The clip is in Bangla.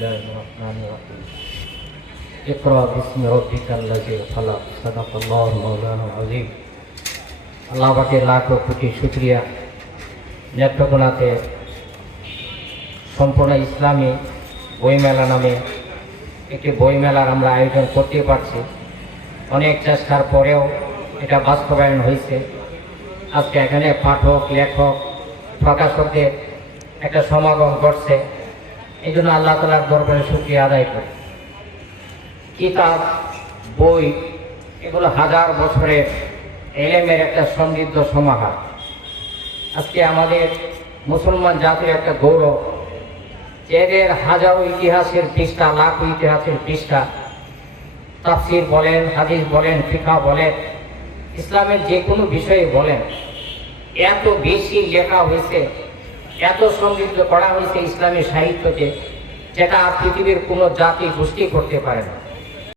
الله الرحمن الرحيم اقرأ باسم ربك الذي خلق صدق الله مولانا العظيم আল্লাহ পাকের লাখো কোটি শুকরিয়া নেত্রকোনাতে সম্পূর্ণ ইসলামী বইমেলা নামে একটি বইমেলার আমরা আয়োজন করতে পারছি। অনেক চেষ্টার পরেও এটা বাস্তবায়ন হয়েছে। আজকে এখানে পাঠক, লেখক, প্রকাশকদের একটা সমাগম ঘটছে। এই জন্য আল্লাহ তাআলার দরবারে শুকরিয়া আদায় করি। কিতাব, বই এগুলো হাজার বছরের এলেমের একটা সমৃদ্ধ সমাহার। আজকে আমাদের মুসলমান জাতির একটা গৌরব, এদের হাজারো ইতিহাসের পৃষ্ঠা, লাখো ইতিহাসের পৃষ্ঠা, তাফসীর বলেন, হাদিস বলেন, ফিকহ বলেন, ইসলামের যে কোনো বিষয়ে বলেন, এত বেশি লেখা হয়েছে, এত সমৃদ্ধ করা হয়েছে ইসলামী সাহিত্যকে, যেটা পৃথিবীর কোনো জাতি গোষ্ঠী করতে পারে না।